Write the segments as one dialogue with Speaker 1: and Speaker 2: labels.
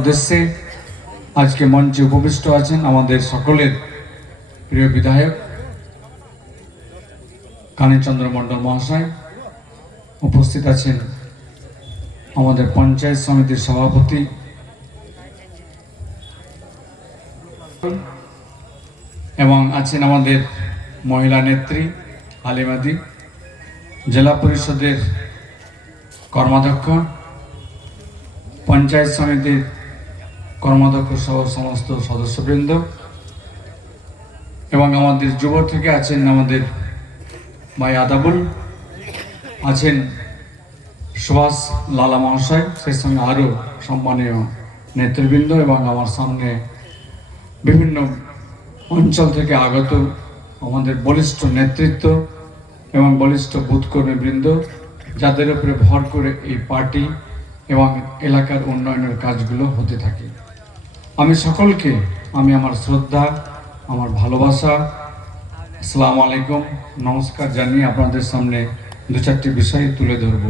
Speaker 1: উদ্দেশ্যে আজকে মঞ্চে উপবিষ্ট আছেন আমাদের সকলের প্রিয় বিধায়ক কালীচন্দ্র মণ্ডল মহাশয়। উপস্থিত আছেন আমাদের পঞ্চায়েত সমিতির সভাপতি। এবং আছেন আমাদের মহিলা নেত্রী হালিমাদি জেলা পরিষদের কর্মাধ্যক্ষ, পঞ্চায়েত সমিতির কর্মাধ্যক্ষ সহ সমস্ত সদস্যবৃন্দ এবং আমাদের যুব থেকে আছেন আমাদের ভাই আদাবুল, আছেন সুভাষ লালা মহাশয়, সেই সঙ্গে আরও সম্মানীয় নেতৃবৃন্দ এবং আমার সামনে বিভিন্ন অঞ্চল থেকে আগত আমাদের বলিষ্ঠ নেতৃত্ব এবং বলিষ্ঠ বুথকর্মীবৃন্দ যাদের উপরে ভর করে এই পার্টি এবং এলাকার উন্নয়নের কাজগুলো হতে থাকে। আমি সকলকে, আমি আমার শ্রদ্ধা, আমার ভালোবাসা, আসসালামু আলাইকুম, নমস্কার জানিয়ে আপনাদের সামনে দু চারটি বিষয় তুলে ধরব।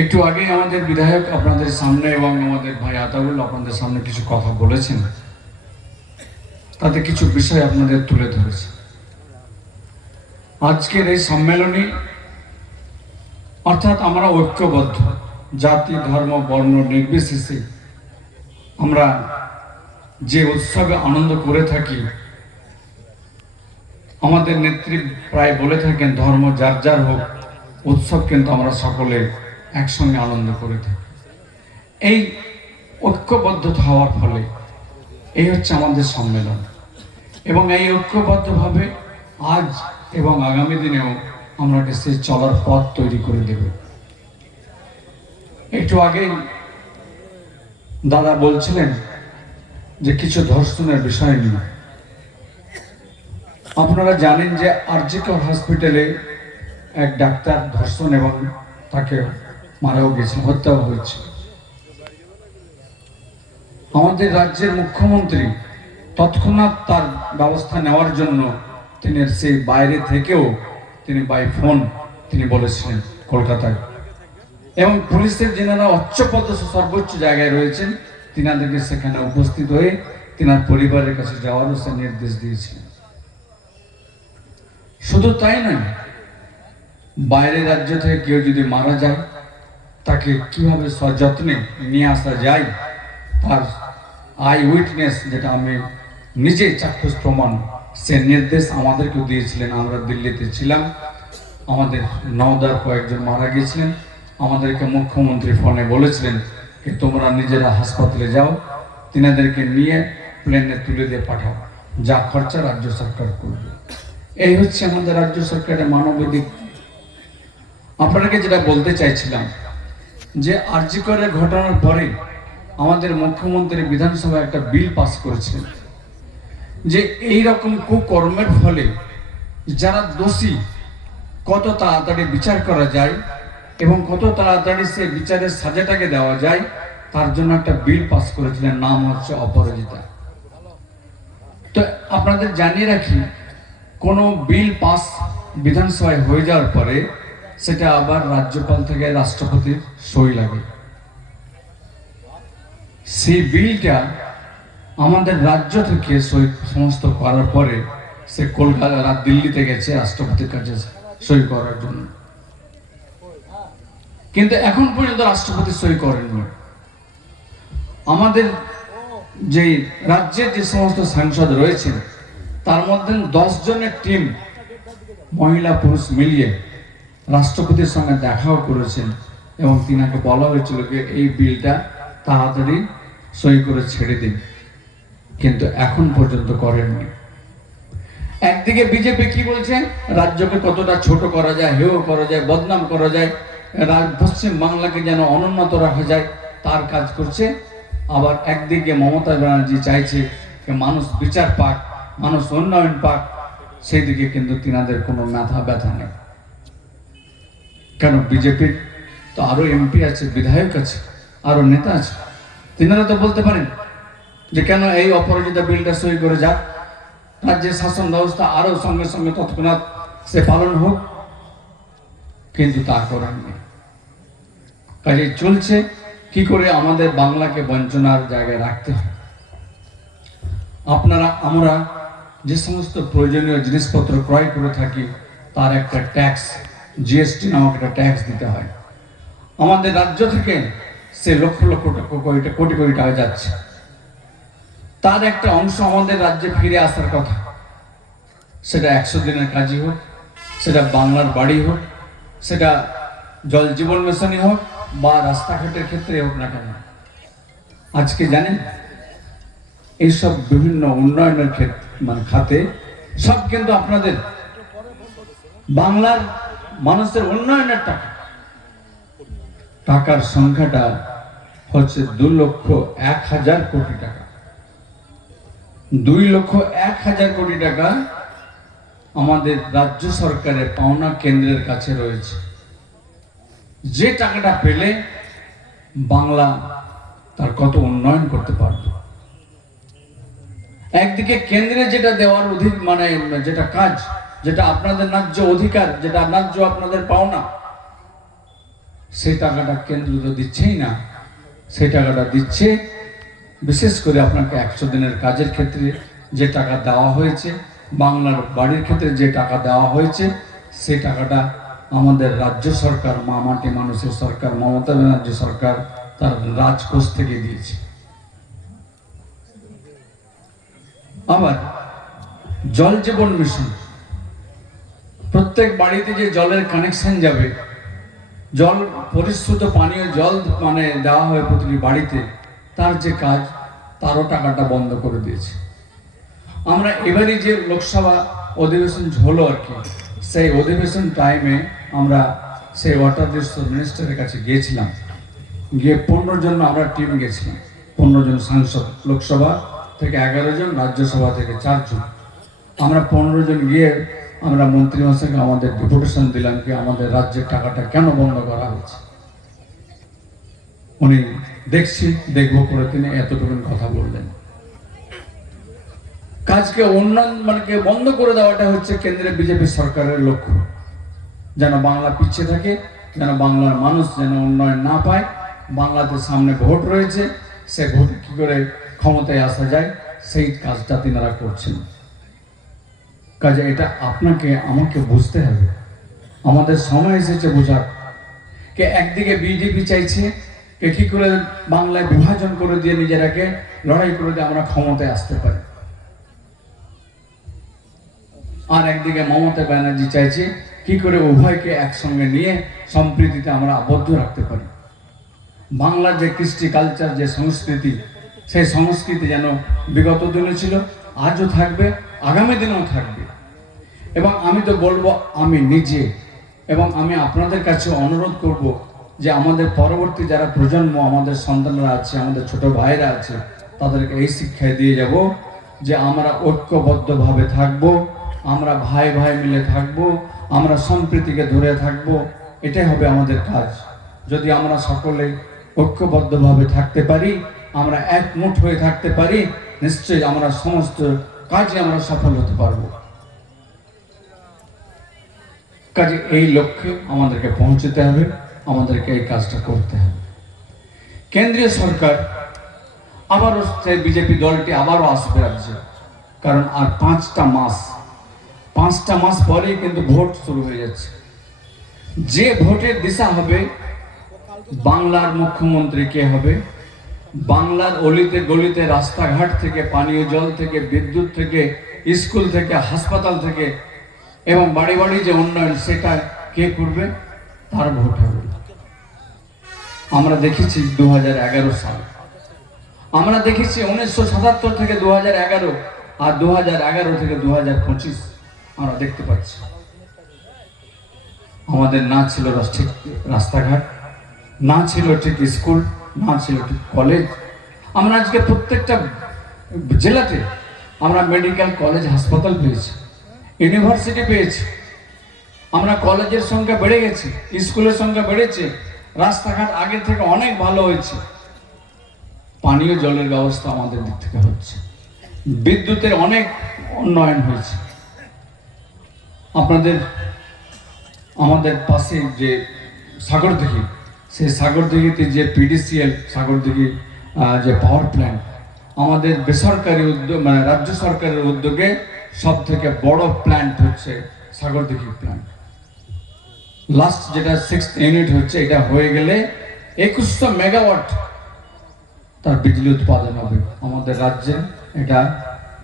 Speaker 1: একটু আগে আমাদের বিধায়ক আপনাদের সামনে এবং আমাদের ভাই আতাউল আপনাদের সামনে কিছু কথা বলেছেন। তাতে কিছু বিষয় আপনাদের তুলে ধরেছে। আজকের এই সম্মেলনী অর্থাৎ আমরা ঐক্যবদ্ধ। জাতি, ধর্ম, বর্ণ নির্বিশেষে আমরা যে উৎসবে আনন্দ করে থাকি, আমাদের নেত্রী প্রায় বলে থাকেন, ধর্ম যার যার হোক, উৎসব কিন্তু আমরা সকলে একসঙ্গে আনন্দ করে থাকি। এই ঐক্যবদ্ধতা হওয়ার ফলে এই হচ্ছে আমাদের সম্মেলন। এবং এই ঐক্যবদ্ধভাবে আজ এবং আগামী দিনেও আমরা সেই চলার পথ তৈরি করে দেব। একটু আগে দাদা বলছিলেন যে কিছু ধর্ষণের বিষয় নিয়ে। আপনারা জানেন যে আরজিকর হসপিটালে এক ডাক্তার ধর্ষণ এবং তাকে মারাও গেছে হত্যাও হয়েছে। আমাদের রাজ্যের মুখ্যমন্ত্রী তৎক্ষণাৎ তার ব্যবস্থা নেওয়ার জন্য তিনি সেই বাইরে থেকেও তিনি বাই ফোন তিনি বলেছিলেন কলকাতায়। এবং পুলিশের যেনারা উচ্চপদস্থ সর্বোচ্চ জায়গায় রয়েছেন, তিনাদেরকে সেখানে উপস্থিত হয়ে তিনার পরিবারের কাছে যাওয়ারও সে নির্দেশ দিয়েছিলেন শুধু তাই নয় বাইরের রাজ্য থেকে কেউ যদি মারা যায়, তাকে কীভাবে সযত্নে নিয়ে আসা যায়, তার আই উইটনেস যেটা আমি নিজে চাক্ষুষ প্রমাণ, সে নির্দেশ আমাদেরকেও দিয়েছিলেন। আমরা দিল্লিতে ছিলাম, আমাদের নওদার কয়েকজন মারা গিয়েছিলেন আমাদেরকে মুখ্যমন্ত্রী ফোনে বলেছিলেন যে, তোমরা নিজেরা হাসপাতালে যাও, তিনাদেরকে নিয়ে প্লেনে তুলে দিয়ে পাঠাও। যা খরচা রাজ্য সরকার করবে। এই হচ্ছে আমাদের রাজ্য সরকারের মানবাধিক আপনাকে যেটা বলতে চাইছিলাম, যে আর্যিকরের ঘটনার পরে আমাদের মুখ্যমন্ত্রী বিধানসভায় একটা বিল পাস করেছিলেন, যে এই রকম কুকর্মের ফলে যারা দোষী, কত তাড়াতাড়ি বিচার করা যায় এবং কত তাড়াতাড়ি সে বিচারের সাজাটাকে দেওয়া যায়, তার জন্য একটা বিল পাস করেছিলেন, নাম হচ্ছে অপরাজিতা। তো আপনাদের জানিয়ে রাখি, কোনো বিল পাস বিধানসভায় হয়ে যাওয়ার পরে সেটা আবার রাজ্যপাল থেকে রাষ্ট্রপতির সই লাগে। সেই বিলটা আমাদের রাজ্য থেকে সই সমস্ত করার পরে সে কলকাতা, দিল্লিতে গেছে রাষ্ট্রপতির কাছে সই করার জন্য। কিন্তু এখন পর্যন্ত রাষ্ট্রপতি সই করেননি আমাদের যে রাজ্যের যে সমস্ত সাংসদ রয়েছেন, তার মধ্যে দশ জনের টিম মহিলা পুরুষ মিলিয়ে রাষ্ট্রপতির সঙ্গে দেখাও করেছেন এবং তিনাকে বলা হয়েছিল যে এই বিলটা তাড়াতাড়ি সই করে ছেড়ে দিন। কিন্তু এখন পর্যন্ত করেননি। একদিকে বিজেপি কি বলছে? রাজ্যকে কতটা ছোট করা যায়, হেও করা যায়, বদনাম করা যায় পশ্চিম বাংলাকে যেন অনুন্নত রাখা যায়, তার কাজ করছে। আবার একদিকে মমতা ব্যানার্জি চাইছে যে মানুষ বিচার পাক, মানুষ উন্নয়ন পাক সেই দিকে কিন্তু তিনাদের কোনো মাথা ব্যথা নেই। কেন বিজেপির তো আরও এমপি আছে, বিধায়ক আছে, আরও নেতা আছে। তিনারা তো বলতে পারেন যে কেন এই অপরাজিতা বিলটা সই করে যাক? রাজ্যের শাসন ব্যবস্থা আরও সঙ্গে সঙ্গে তৎক্ষণাৎ সে পালন হোক। কিন্তু তা নেই। কাজে চলছে, কি করে আমাদের বাংলাকে বঞ্চনার জায়গায় রাখতে হয়? আপনারা, আমরা যে সমস্ত প্রয়োজনীয় জিনিসপত্র ক্রয় করে থাকি, তার একটা ট্যাক্স জিএসটি নামক একটা ট্যাক্স দিতে হয়। আমাদের রাজ্য থেকে সে লক্ষ লক্ষ টাকা কোটি কোটি টাকা যাচ্ছে। তার একটা অংশ আমাদের রাজ্যে ফিরে আসার কথা। সেটা একশো দিনের কাজই হোক, সেটা বাংলার বাড়ি হোক সেটা জল জীবন মিশনই হোক বা রাস্তাঘাটের ক্ষেত্রে হোক না কেন। আজকে জানেন, এইসব বিভিন্ন উন্নয়নের ক্ষেত্রে মানে খাতে, সব কিন্তু আপনাদের। বাংলার মানুষের উন্নয়নের টাকা। টাকার সংখ্যাটা হচ্ছে দু লক্ষ এক হাজার কোটি টাকা। দুই লক্ষ এক হাজার কোটি টাকা আমাদের রাজ্য সরকারের পাওনা কেন্দ্রের কাছে রয়েছে। যে টাকাটা পেলে বাংলা তার কত উন্নয়ন করতে পারবে। একদিকে কেন্দ্রে যেটা দেওয়ার অধিক মানে যেটা কাজ, যেটা আপনাদের ন্যায্য অধিকার, যেটা ন্যায্য আপনাদের পাওনা, সেই টাকাটা কেন্দ্র তো দিচ্ছেই না। সেই টাকাটা দিচ্ছে, বিশেষ করে আপনাকে একশো দিনের কাজের ক্ষেত্রে যে টাকা দেওয়া হয়েছে বাংলার বাড়ির ক্ষেত্রে যে টাকা দেওয়া হয়েছে, সেই টাকাটা আমাদের রাজ্য সরকার, মামাটি মানুষের সরকার, মমতা ব্যানার্জি সরকার তার রাজকোষ থেকে দিয়েছে। আবার জল জীবন মিশন। প্রত্যেক বাড়িতে যে জলের কানেকশন যাবে, জল পরিশ্রুত পানীয় জল মানে দেওয়া হয় প্রতিটি বাড়িতে, তার যে কাজ, তারও টাকাটা বন্ধ করে দিয়েছে। আমরা এবারই যে লোকসভা অধিবেশন হলো আর কি, সেই অধিবেশন টাইমে আমরা সেই ওয়াটার রিসোর্স মিনিস্টারের কাছে গিয়েছিলাম। গিয়ে পনেরো জন আমরা টিম গেছিলাম। পনেরো জন সাংসদ লোকসভা থেকে এগারো জন, রাজ্যসভা থেকে চারজন আমরা পনেরো জন গিয়ে আমরা মন্ত্রী মশাইকে আমাদের ডেপুটেশন দিলাম কি আমাদের রাজ্যের টাকাটা কেন বন্ধ করা হয়েছে উনি দেখছি, দেখব করে তিনি এতটুকু কথা বললেন। কাজকে উন্নয়ন মানে বন্ধ করে দেওয়াটা হচ্ছে কেন্দ্রের বিজেপি সরকারের লক্ষ্য। যেন বাংলা পিছিয়ে থাকে, যেন বাংলার মানুষ যেন উন্নয়ন না পায়। বাংলাতে সামনে ভোট রয়েছে, সে ভোট কি করে ক্ষমতায় আসা যায়, সেই কাজটা তিনারা করছেন। কাজে এটা আপনাকে, আমাকে বুঝতে হবে। আমাদের সময় এসেছে বোঝার। কে একদিকে বিজেপি চাইছে, কে কি করে বাংলায় বিভাজন করে দিয়ে নিজেরাকে লড়াই করে দিয়ে আমরা ক্ষমতায় আসতে পারি। আর একদিকে মমতা ব্যানার্জি চাইছে কি করে উভয়কে একসঙ্গে নিয়ে সম্প্রীতিতে আমরা আবদ্ধ রাখতে পারি। বাংলার যে কৃষ্টি কালচার যে সংস্কৃতি, সেই সংস্কৃতি যেন বিগত দিনে ছিল, আজও থাকবে, আগামী দিনেও থাকবে। এবং আমি তো বলব, আমি নিজে, এবং আমি আপনাদের কাছে অনুরোধ করব যে আমাদের পরবর্তী যারা প্রজন্ম, আমাদের সন্তানরা আছে, আমাদের ছোট ভাইরা আছে, তাদেরকে এই শিক্ষায় দিয়ে যাব যে আমরা ঐক্যবদ্ধভাবে থাকব আমরা ভাই ভাই মিলে থাকব, আমরা সম্প্রীতিকে ধরে থাকব, এটাই হবে আমাদের কাজ। যদি আমরা সকলে ঐক্যবদ্ধভাবে থাকতে পারি, আমরা একমুঠ হয়ে থাকতে পারি, নিশ্চয়ই আমরা সমস্ত কাজে আমরা সফল হতে পারব। কাজে এই লক্ষ্যে আমাদেরকে পৌঁছতে হবে, আমাদেরকে এই কাজটা করতে হবে। কেন্দ্রীয় সরকার আবারও সেই বিজেপি দলটি আবারও আসবে রাজ্যে, কারণ আর পাঁচটা মাস পাঁচটা মাস পরেই কিন্তু ভোট শুরু হয়ে যাচ্ছে। যে ভোটের দিশা হবে, বাংলার মুখ্যমন্ত্রী কে হবে? বাংলার অলিতে গলিতে রাস্তাঘাট থেকে, পানীয় জল থেকে, বিদ্যুৎ থেকে, স্কুল থেকে, হাসপাতাল থেকে এবং বাড়ি বাড়ি যে উন্নয়ন, সেটা কে করবে? তার ভোট হবে। আমরা দেখেছি দু হাজার এগারো সাল। আমরা দেখেছি উনিশশো সাতাত্তর থেকে দু হাজার এগারো আর দু হাজার এগারো থেকে দু হাজার পঁচিশ। আমরা দেখতে পাচ্ছি। আমাদের না ছিল ঠিক রাস্তাঘাট, না ছিল ঠিক স্কুল, না ছিল ঠিক কলেজ। আমরা আজকে প্রত্যেকটা জেলাতে আমরা মেডিকেল কলেজ, হাসপাতাল পেয়েছি, ইউনিভার্সিটি পেয়েছি। আমরা কলেজের সংখ্যা বেড়ে গেছে, স্কুলের সংখ্যা বেড়েছে, রাস্তাঘাট আগের থেকে অনেক ভালো হয়েছে। পানীয় জলের ব্যবস্থা আমাদের দিক থেকে হচ্ছে। বিদ্যুতের অনেক উন্নয়ন হয়েছে। আপনাদের আমাদের পাশে যে সাগর সাগরদিঘি সেই সাগরদিঘিতে যে পিডিসিএল সাগরদিঘি আহ, যে পাওয়ার প্ল্যান্ট আমাদের বেসরকারি উদ্যোগ মানে রাজ্য সরকারের উদ্যোগে সব থেকে বড় প্ল্যান্ট হচ্ছে সাগরদিঘি প্ল্যান্ট লাস্ট যেটা সিক্স ইউনিট হচ্ছে এটা হয়ে গেলে একুশশো মেগাওয়াট তার বিজলি উৎপাদন হবে আমাদের রাজ্যে। এটা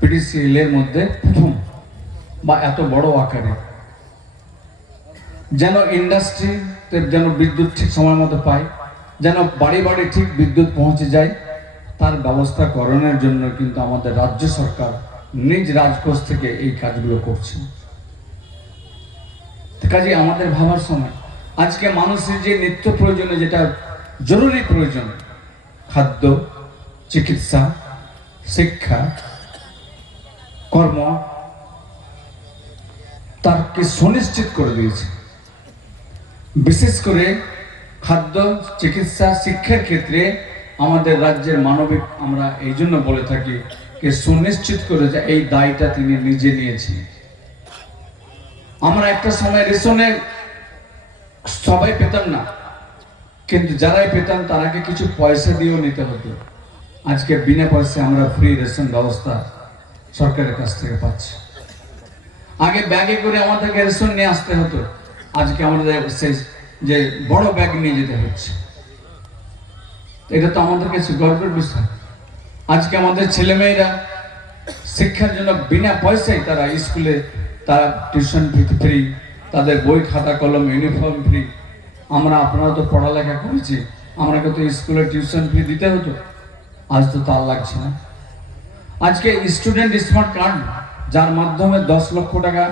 Speaker 1: পিডিসিএল এর মধ্যে প্রথম। বা এত বড় আকারে। যেন ইন্ডাস্ট্রিতে যেন বিদ্যুৎ ঠিক সময় মতো পায়, যেন বাড়ি বাড়ি ঠিক বিদ্যুৎ পৌঁছে যায়, তার ব্যবস্থা করণের জন্য কিন্তু আমাদের রাজ্য সরকার নিজ রাজকোষ থেকে এই কাজগুলো করছে। কাজে আমাদের ভাবার সময়। আজকে মানুষের যে নিত্য প্রয়োজনে যেটা জরুরি প্রয়োজন, খাদ্য, চিকিৎসা, শিক্ষা, কর্ম তারকে সুনিশ্চিত করে দিয়েছে। বিশেষ করে খাদ্য, চিকিৎসা, শিক্ষার ক্ষেত্রে আমাদের রাজ্যের মানবিক আমরা এই জন্য বলে থাকি যে সুনিশ্চিত করে যে এই দায়টা তিনি নিজে নিয়েছেন। আমরা একটা সময় রেশনে সবাই পেতাম না, কিন্তু যারাই পেতাম তারাকে কিছু পয়সা দিয়েও নিতে হতো। আজকে বিনা পয়সায় আমরা ফ্রি রেশন ব্যবস্থা সরকারের কাছ থেকে পাচ্ছি। আগে ব্যাগে করে আমাদেরকে রেশন নিয়ে আসতে হতো। আজকে আমাদের যে বড় ব্যাগ নিয়ে যেতে হচ্ছে। এটা তো আমাদের কাছে গর্বের বিষয়। আজকে আমাদের ছেলেমেয়েরা শিক্ষার জন্য বিনা পয়সায় তারা স্কুলে তারা টিউশন ফ্রি, তাদের বই খাতা, কলম, ইউনিফর্ম ফ্রি। আমরা, আপনারা তো পড়ালেখা করেছি, আমাকে তো স্কুলে টিউশন ফি দিতে হতো। আজ তো তার লাগছে না। আজকে স্টুডেন্ট স্মার্ট কার্ড যার মাধ্যমে দশ লক্ষ টাকা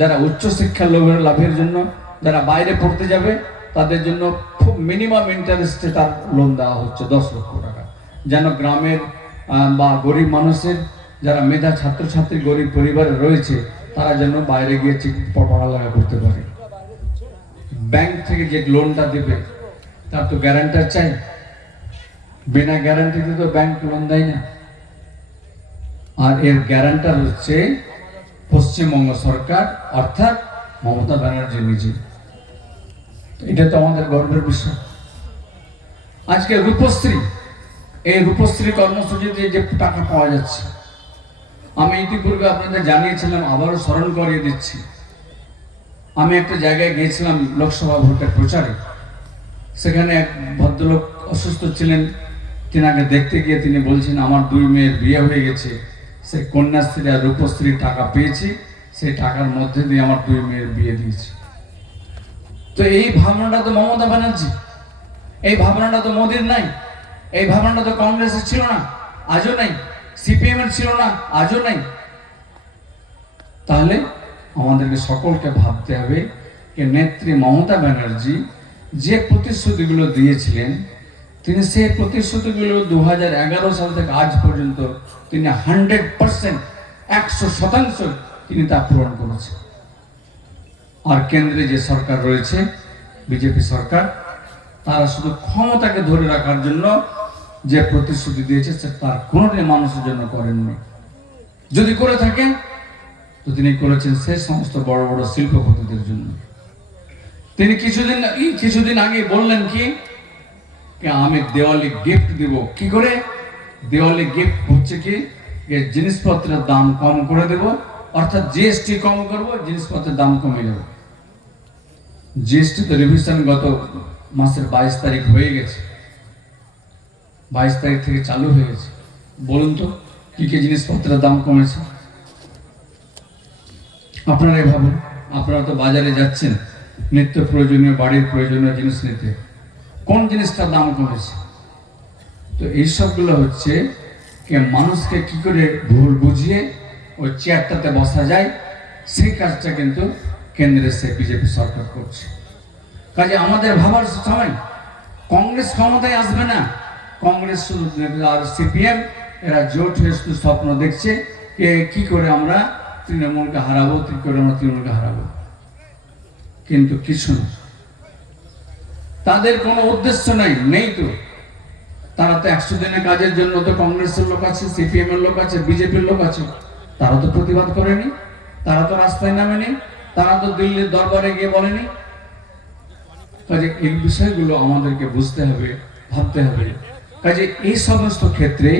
Speaker 1: যারা উচ্চশিক্ষা লাভের লাভের জন্য যারা বাইরে পড়তে যাবে, তাদের জন্য খুব মিনিমাম ইন্টারেস্টে তার লোন দেওয়া হচ্ছে দশ লক্ষ টাকা। যেন গ্রামের বা গরিব মানুষের যারা মেধা ছাত্রছাত্রী, গরিব পরিবারে রয়েছে, তারা যেন বাইরে গিয়ে পড়ালেখা করতে পারে। ব্যাংক থেকে যে লোনটা দেবে, তার তো গ্যারান্টার চাই। বিনা গ্যারান্টিতে তো ব্যাংক লোন দেয় না। আর এর গ্যারান্টার হচ্ছে পশ্চিমবঙ্গ সরকার, অর্থাৎ মমতা ব্যানার্জি নিজে। এটা তো আমাদের গর্বের বিষয়। আজকে রূপশ্রী, এই রূপশ্রী কর্মসূচিতে যে টাকা পাওয়া যাচ্ছে, আমি ইতিপূর্বে আপনাদের জানিয়েছিলাম, আবারও স্মরণ করিয়ে দিচ্ছি। আমি একটা জায়গায় গিয়েছিলাম লোকসভা ভোটের প্রচারে। সেখানে এক ভদ্রলোক অসুস্থ ছিলেন। তিনাকে দেখতে গিয়ে তিনি বলছেন, আমার দুই মেয়ের বিয়ে হয়ে গেছে। সে কন্যাশ্রী আর রূপশ্রীর টাকা পেয়েছি, সেই টাকার মধ্যে দিয়ে আমার দুই মেয়ের বিয়ে দিয়েছি। তো এই ভাবনাটা তো মমতা ব্যানার্জি, এই ভাবনাটা তো মোদির নাই, এই ভাবনাটা তো কংগ্রেসের ছিল না, আজও নাই সিপিএম এর ছিল না, আজও নাই। তাহলে আমাদেরকে সকলকে ভাবতে হবে যে নেত্রী মমতা ব্যানার্জি যে প্রতিশ্রুতিগুলো দিয়েছিলেন, তিনি সেই প্রতিশ্রুতিগুলো দু হাজার এগারো সাল থেকে আজ পর্যন্ত তিনি হান্ড্রেড পার্সেন্ট একশো শতাংশ তিনি তা পূরণ করেছেন। আর কেন্দ্রে যে সরকার রয়েছে, বিজেপি সরকার, তারা শুধু ক্ষমতাকে ধরে রাখার জন্য যে প্রতিশ্রুতি দিয়েছে, সে তার কোনোদিন মানুষের জন্য করেননি। যদি করে থাকে তো তিনি করেছেন সেই সমস্ত বড় বড় শিল্পপতিদের জন্য। তিনি কিছুদিন কিছুদিন আগে বললেন কি আমি দেওয়ালি গিফট দিব, কি করে? দেওয়ালি গিফট হচ্ছে কি? জিনিসপত্রের দাম কম করে দেব। অর্থাৎ জিএসটি কম করব, জিনিসপত্রের দাম কমে যাবে জিএসটি তো রিভিশন গত মাসের বাইশ তারিখ হয়ে গেছে। বাইশ তারিখ থেকে চালু হয়ে গেছে। বলুন তো, কি কি জিনিসপত্রের দাম কমেছে? আপনারাই ভাবুন, আপনারা তো বাজারে যাচ্ছেন, নিত্য প্রয়োজনীয়, বাড়ির প্রয়োজনীয় জিনিস নিতে। কোন জিনিসটার দাম কমেছে? তো এইসবগুলো হচ্ছে মানুষকে কি করে ভুল বুঝিয়ে ওই চেয়ারটাতে বসা যায়, সেই কাজটা কিন্তু কেন্দ্রে সে বিজেপি সরকার করছে। কাজে আমাদের ভাবার সময় কংগ্রেস ক্ষমতায় আসবে না। কংগ্রেস আর সিপিএম, এরা জোট হয়ে শুধু স্বপ্ন দেখছে যে কি করে আমরা তৃণমূলকে হারাবো, কি করে আমরা তৃণমূলকে হারাবো। কিন্তু কিছু তাদের কোনো উদ্দেশ্য নাই, নেই তো। তারা তো একশো দিনের কাজের জন্য তো কংগ্রেসের লোক আছে সিপিএম এর লোক আছে, বিজেপির লোক আছে। তারা তো প্রতিবাদ করেনি, তারা তো রাস্তায় নামেনি, তারা তো দিল্লির দরবারে গিয়ে বলেনি। কাজে এই বিষয়গুলো আমাদেরকে বুঝতে হবে, ভাবতে হবে। কাজে এই সমস্ত ক্ষেত্রে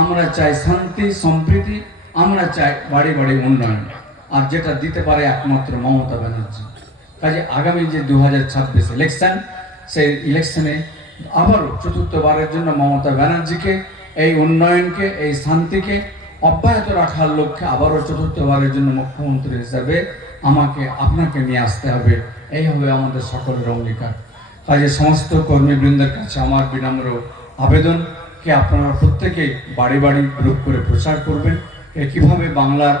Speaker 1: আমরা চাই শান্তি, সম্প্রীতি, আমরা চাই বাড়ি বাড়ি উন্নয়ন। আর যেটা দিতে পারে একমাত্র মমতা ব্যানার্জি। কাজে আগামী যে দু হাজার ছাব্বিশ ইলেকশন সেই ইলেকশনে আবারও চতুর্থবারের জন্য মমতা ব্যানার্জিকে, এই উন্নয়নকে, এই শান্তিকে অব্যাহত রাখার লক্ষ্যে আবারও চতুর্থবারের জন্য মুখ্যমন্ত্রী হিসাবে আমাকে, আপনাকে নিয়ে আসতে হবে। এই হবে আমাদের সকলের অঙ্গীকার। কাজে সমস্ত কর্মীবৃন্দের কাছে আমার বিনম্র আবেদনকে আপনারা প্রত্যেকেই বাড়ি বাড়ি গ্রুপ করে প্রচার করবেন এ কীভাবে বাংলার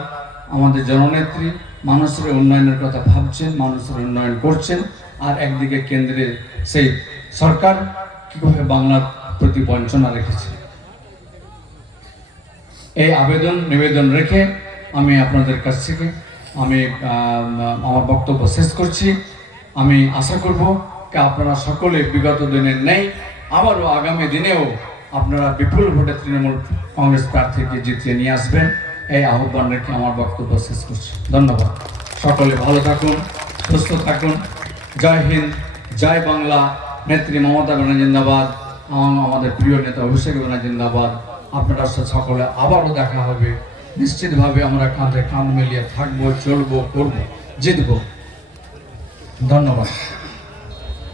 Speaker 1: আমাদের জননেত্রী মানুষের উন্নয়নের কথা ভাবছেন, মানুষের উন্নয়ন করছেন, আর একদিকে কেন্দ্রের সেই সরকার কীভাবে বাংলার প্রতি বঞ্চনা রেখেছে? এই আবেদন, নিবেদন রেখে আমি আপনাদের কাছ থেকে আমি আমার বক্তব্য শেষ করছি। আমি আশা করব যে আপনারা সকলে বিগত দিনের নেই, আবারও আগামী দিনেও আপনারা বিপুল ভোটে তৃণমূল কংগ্রেস প্রার্থীকে জিতিয়ে নিয়ে আসবেন। এই আহ্বান রেখে আমার বক্তব্য শেষ করছি। ধন্যবাদ। সকলে ভালো থাকুন, সুস্থ থাকুন। জয় হিন্দ, জয় বাংলা। নেত্রী মমতা ব্যানার্জি জিন্দাবাদ আমাদের প্রিয় নেতা অভিষেক ব্যানার্জি জিন্দাবাদ। আপনারা সকলে আবারও দেখা হবে। নিশ্চিতভাবে আমরা কাঁধে কাঁধ মিলিয়ে থাকব, চলবো, করব, জিতবো। ধন্যবাদ।